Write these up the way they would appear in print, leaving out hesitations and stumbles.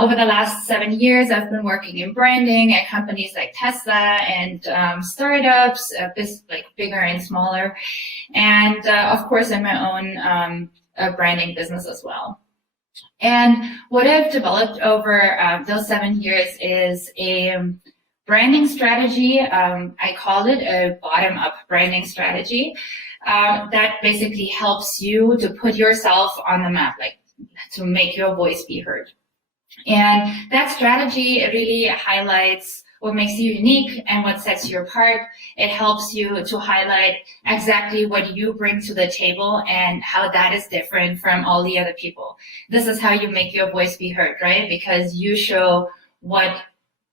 Over the last 7 years, I've been working in branding at companies like Tesla and startups, like bigger and smaller, and of course in my own branding business as well. And what I've developed over those 7 years is a branding strategy. I call it a bottom-up branding strategy that basically helps you to put yourself on the map, like to make your voice be heard. And that strategy really highlights what makes you unique and what sets you apart. It helps you to highlight exactly what you bring to the table and how that is different from all the other people. This is how you make your voice be heard, right? Because you show what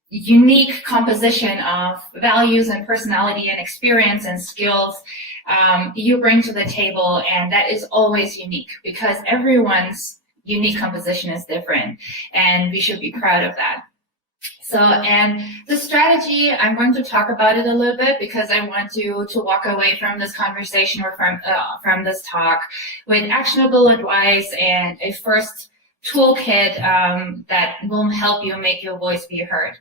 unique composition of values and personality and experience and skills you bring to the table, and that is always unique because everyone's unique composition is different, and we should be proud of that. So, and the strategy, I'm going to talk about it a little bit because I want you to walk away from this conversation or from this talk with actionable advice and a first toolkit that will help you make your voice be heard.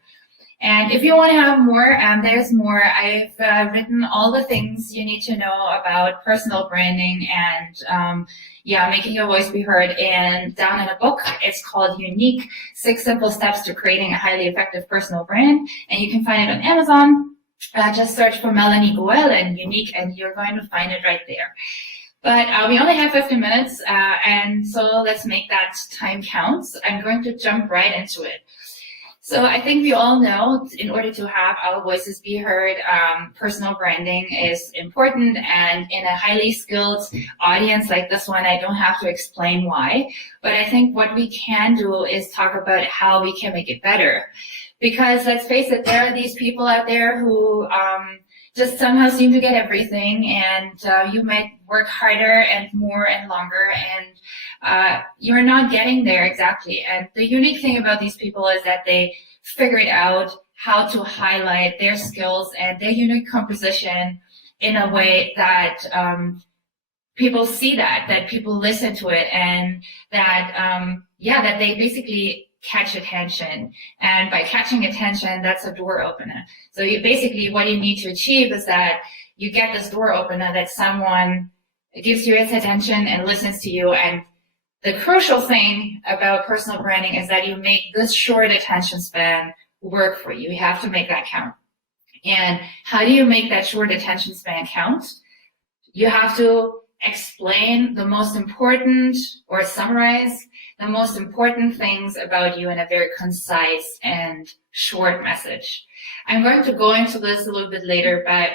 And if you want to have more, there's more. I've written all the things you need to know about personal branding and making your voice be heard and down in a book. It's called Unique: 6 Simple Steps to Creating a Highly Effective Personal Brand. And you can find it on Amazon. Just search for Melanie Goel and Unique, and you're going to find it right there. But we only have 15 minutes, and so let's make that time count. I'm going to jump right into it. So I think we all know in order to have our voices be heard, personal branding is important, and in a highly skilled audience like this one, I don't have to explain why, but I think what we can do is talk about how we can make it better. Because let's face it, there are these people out there who just somehow seem to get everything, and you might work harder and more and longer, and you're not getting there exactly. And the unique thing about these people is that they figured out how to highlight their skills and their unique composition in a way that people see that people listen to it, and that, that they basically catch attention. And by catching attention, that's a door opener. So what you need to achieve is that you get this door opener, that someone gives you its attention and listens to you. And the crucial thing about personal branding is that you make this short attention span work for you. You have to make that count. And how do you make that short attention span count? You have to explain the most important, or summarize the most important things about you in a very concise and short message. I'm going to go into this a little bit later, but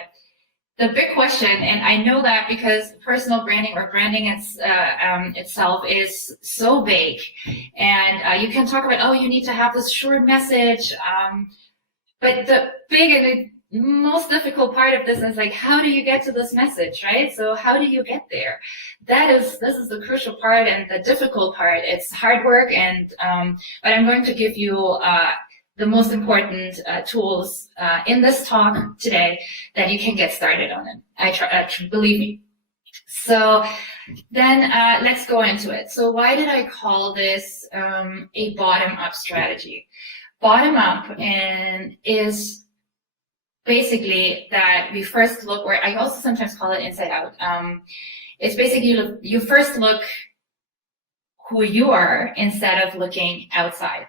the big question, and I know that because personal branding or branding itself is so vague, and you can talk about, oh, you need to have this short message, but the big and the most difficult part of this is like, how do you get to this message, right? So how do you get there? This is the crucial part and the difficult part. It's hard work, and but I'm going to give you the most important tools in this talk today that you can get started on it. Believe me. So then let's go into it. So why did I call this a bottom-up strategy? Bottom-up is basically that we first look, or I also sometimes call it inside out. It's basically you first look who you are instead of looking outside.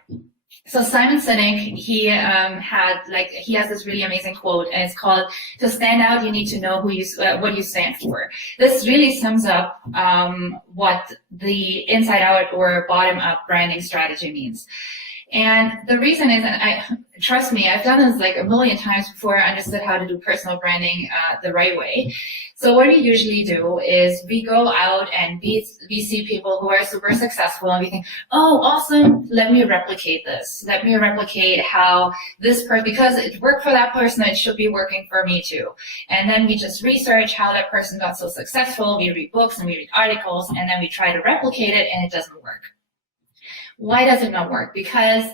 So Simon Sinek, he has this really amazing quote, and it's called, "To stand out, you need to know what you stand for." This really sums up what the inside out or bottom up branding strategy means. And the reason is, and trust me, I've done this like a million times before I understood how to do personal branding the right way. So what we usually do is we go out and we see people who are super successful, and we think, oh, awesome, let me replicate this. Let me replicate how this person, because it worked for that person, it should be working for me too. And then we just research how that person got so successful. We read books and we read articles, and then we try to replicate it, and it doesn't work. Why does it not work? Because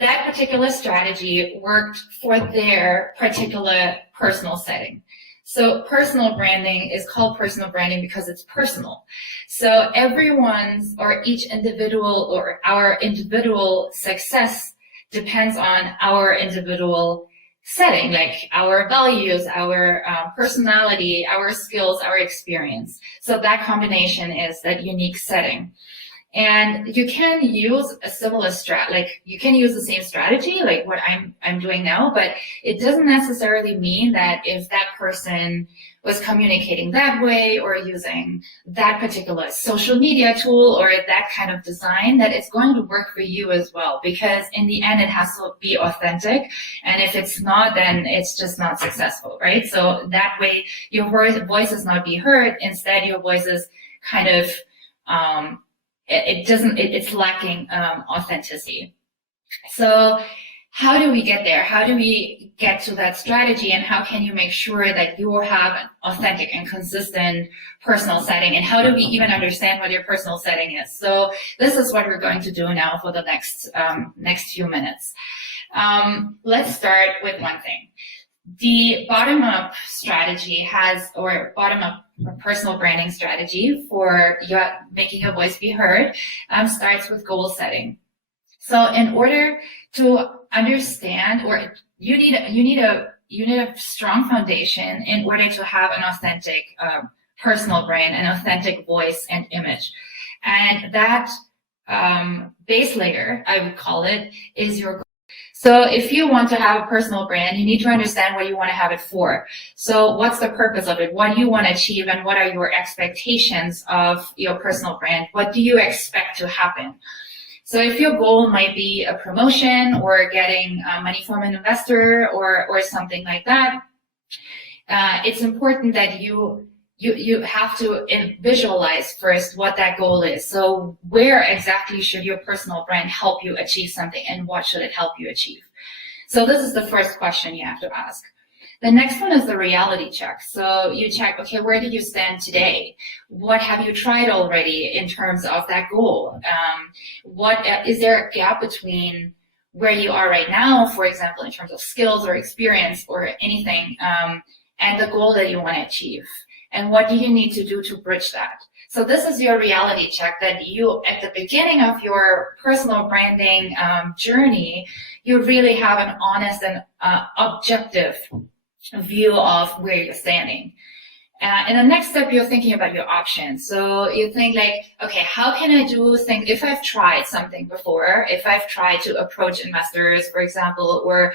that particular strategy worked for their particular personal setting. So personal branding is called personal branding because it's personal. So everyone's or each individual or our individual success depends on our individual setting, like our values, our personality, our skills, our experience. So that combination is that unique setting. And you can use a similar you can use the same strategy, like what I'm doing now, but it doesn't necessarily mean that if that person was communicating that way or using that particular social media tool or that kind of design, that it's going to work for you as well. Because in the end, it has to be authentic. And if it's not, then it's just not successful, right? So that way, your voice is not be heard. Instead, your voice is kind of, it's lacking authenticity. So how do we get there? How do we get to that strategy, and how can you make sure that you have an authentic and consistent personal setting, and how do we even understand what your personal setting is? So this is what we're going to do now for the next few minutes. Let's start with one thing. The bottom-up strategy bottom-up personal branding strategy for making your voice be heard starts with goal setting. So in order to understand, or you need a strong foundation in order to have an authentic personal brand, an authentic voice and image. And that base layer, I would call it, is your goal. So if you want to have a personal brand, you need to understand what you want to have it for. So what's the purpose of it? What do you want to achieve, and what are your expectations of your personal brand? What do you expect to happen? So if your goal might be a promotion or getting money from an investor or something like that, it's important that you have to visualize first what that goal is. So where exactly should your personal brand help you achieve something, and what should it help you achieve? So this is the first question you have to ask. The next one is the reality check. So you check, okay, where did you stand today? What have you tried already in terms of that goal? Is there a gap between where you are right now, for example, in terms of skills or experience or anything, and the goal that you want to achieve? And what do you need to do to bridge that? So this is your reality check that you, at the beginning of your personal branding journey, you really have an honest and objective view of where you're standing. And the next step, you're thinking about your options. So you think like, okay, how can I do things if I've tried something before, if I've tried to approach investors, for example, or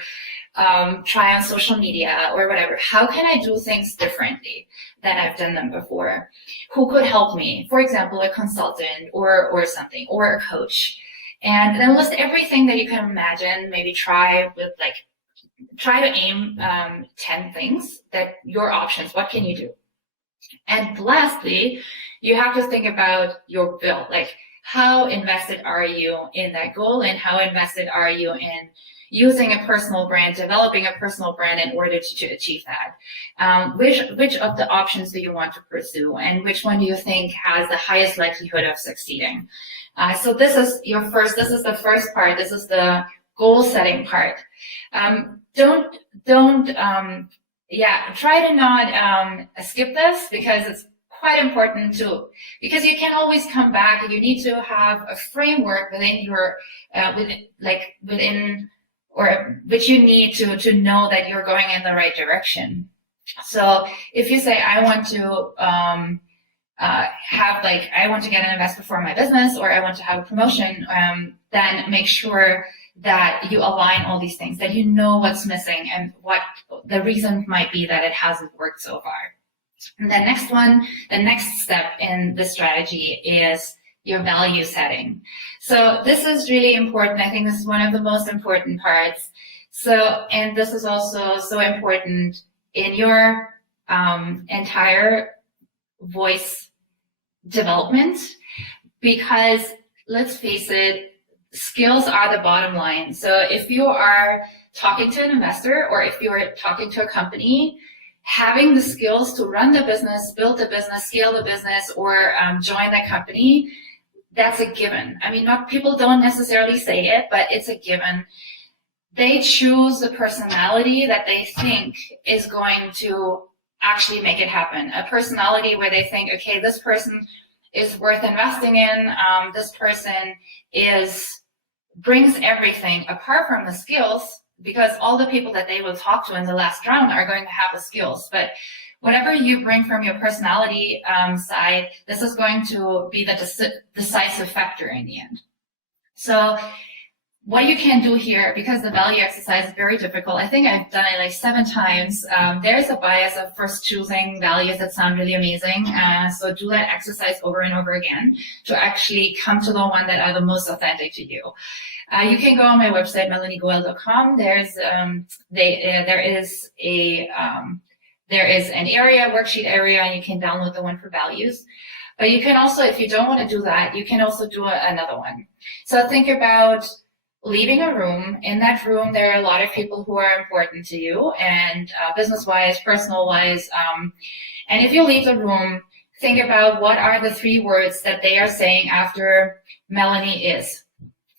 try on social media or whatever, how can I do things differently than I've done them before? Who could help me? For example, a consultant or something, or a coach. And then list everything that you can imagine, maybe try to aim 10 things that your options, what can you do? And lastly, you have to think about your build, like how invested are you in that goal, and how invested are you in using a personal brand, developing a personal brand in order to achieve that. Which of the options do you want to pursue, and which one do you think has the highest likelihood of succeeding? So this is the first part. This is the goal setting part. Try to not skip this, because it's quite important because you can always come back, and you need to have a framework within your, which you need to know that you're going in the right direction. So if you say, I want to I want to get an investor for my business, or I want to have a promotion, then make sure that you align all these things, that you know what's missing and what the reason might be that it hasn't worked so far. And the next step in the strategy is your value setting. So this is really important. I think this is one of the most important parts. And this is also so important in your entire voice development, because let's face it, skills are the bottom line. So if you are talking to an investor, or if you're talking to a company, having the skills to run the business, build the business, scale the business, or join the company, that's a given. I mean, people don't necessarily say it, but it's a given. They choose the personality that they think is going to actually make it happen. A personality where they think, okay, this person is worth investing in. This person brings everything apart from the skills, because all the people that they will talk to in the last round are going to have the skills. But whatever you bring from your personality side, this is going to be the decisive factor in the end. So what you can do here, because the value exercise is very difficult, I think I've done it like 7 times. There's a bias of first choosing values that sound really amazing. So do that exercise over and over again to actually come to the one that are the most authentic to you. You can go on my website, MelanieGoel.com. There is an area, worksheet area, and you can download the one for values. But you can also, if you don't want to do that, you can also do another one. So think about leaving a room. In that room, there are a lot of people who are important to you, and business-wise, personal-wise. And if you leave the room, think about what are the 3 words that they are saying after Melanie is.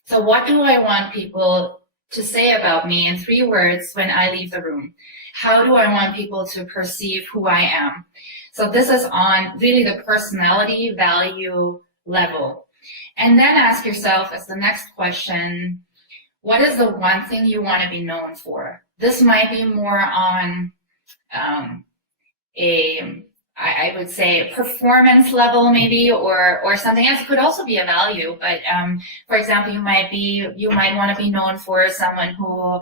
So what do I want people to say about me in 3 words when I leave the room? How do I want people to perceive who I am? So this is on really the personality value level. And then ask yourself as the next question, what is the one thing you want to be known for? This might be more on I would say performance level maybe, or something else. It could also be a value, but for example, you might want to be known for someone who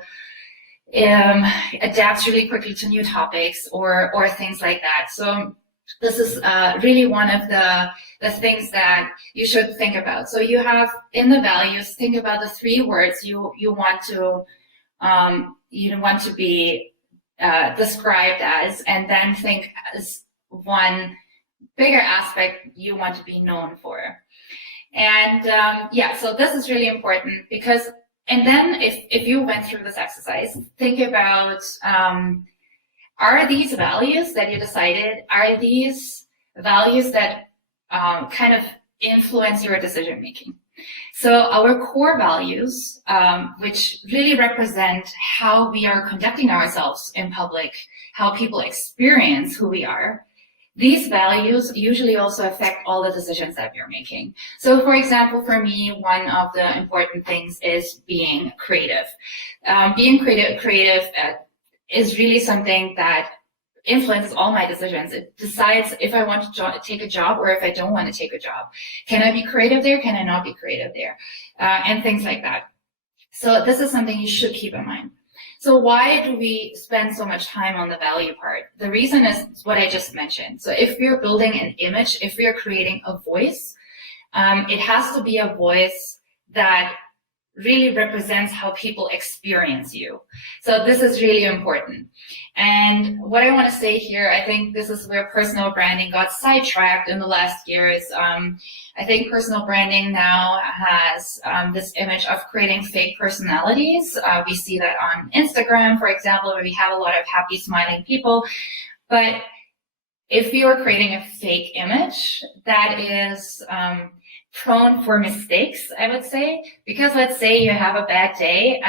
adapts really quickly to new topics or things like that. So this is really one of the things that you should think about. So you have in the values, think about the 3 words you want to be described as, and then think as one bigger aspect you want to be known for. And yeah, so this is really important because, and then if you went through this exercise, think about, are these values that you decided, are these values that kind of influence your decision making? So our core values, which really represent how we are conducting ourselves in public, how people experience who we are, these values usually also affect all the decisions that we're making. So for example, for me, one of the important things is being creative. Being creative is really something that influences all my decisions. It decides if I want to take a job or if I don't want to take a job. Can I be creative there? Can I not be creative there? And things like that. So this is something you should keep in mind. So why do we spend so much time on the value part? The reason is what I just mentioned. So if we're building an image, if we're creating a voice, it has to be a voice that really represents how people experience you. So this is really important. And what I want to say here, I think this is where personal branding got sidetracked in the last years. I think personal branding now has this image of creating fake personalities. We see that on Instagram, for example, where we have a lot of happy, smiling people. But if you are creating a fake image, that is prone for mistakes, I would say, because let's say you have a bad day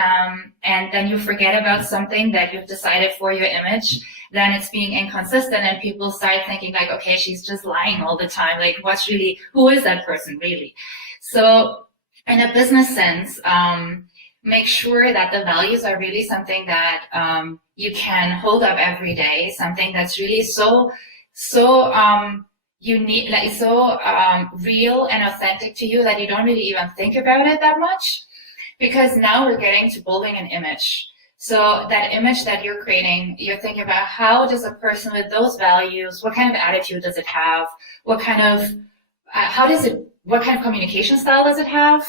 and then you forget about something that you've decided for your image, then it's being inconsistent and people start thinking like, okay, she's just lying all the time. Like, who is that person really? So in a business sense, make sure that the values are really something that you can hold up every day, something that's really so unique, like so real and authentic to you that you don't really even think about it that much, because now we're getting to building an image. So that image that you're creating, you're thinking about how does a person with those values, what kind of attitude does it have? What kind of communication style does it have?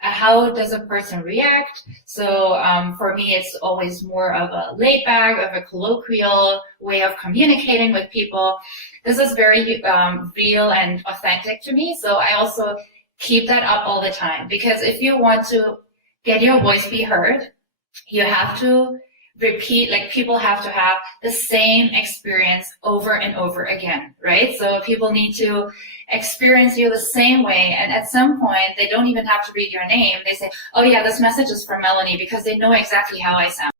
How does a person react? So for me, it's always more of a laid back, of a colloquial way of communicating with people. This is very real and authentic to me. So I also keep that up all the time, because if you want to get your voice be heard, you have to repeat, like people have to have the same experience over and over again, right? So people need to experience you the same way. And at some point, they don't even have to read your name. They say, oh yeah, this message is from Melanie, because they know exactly how I sound.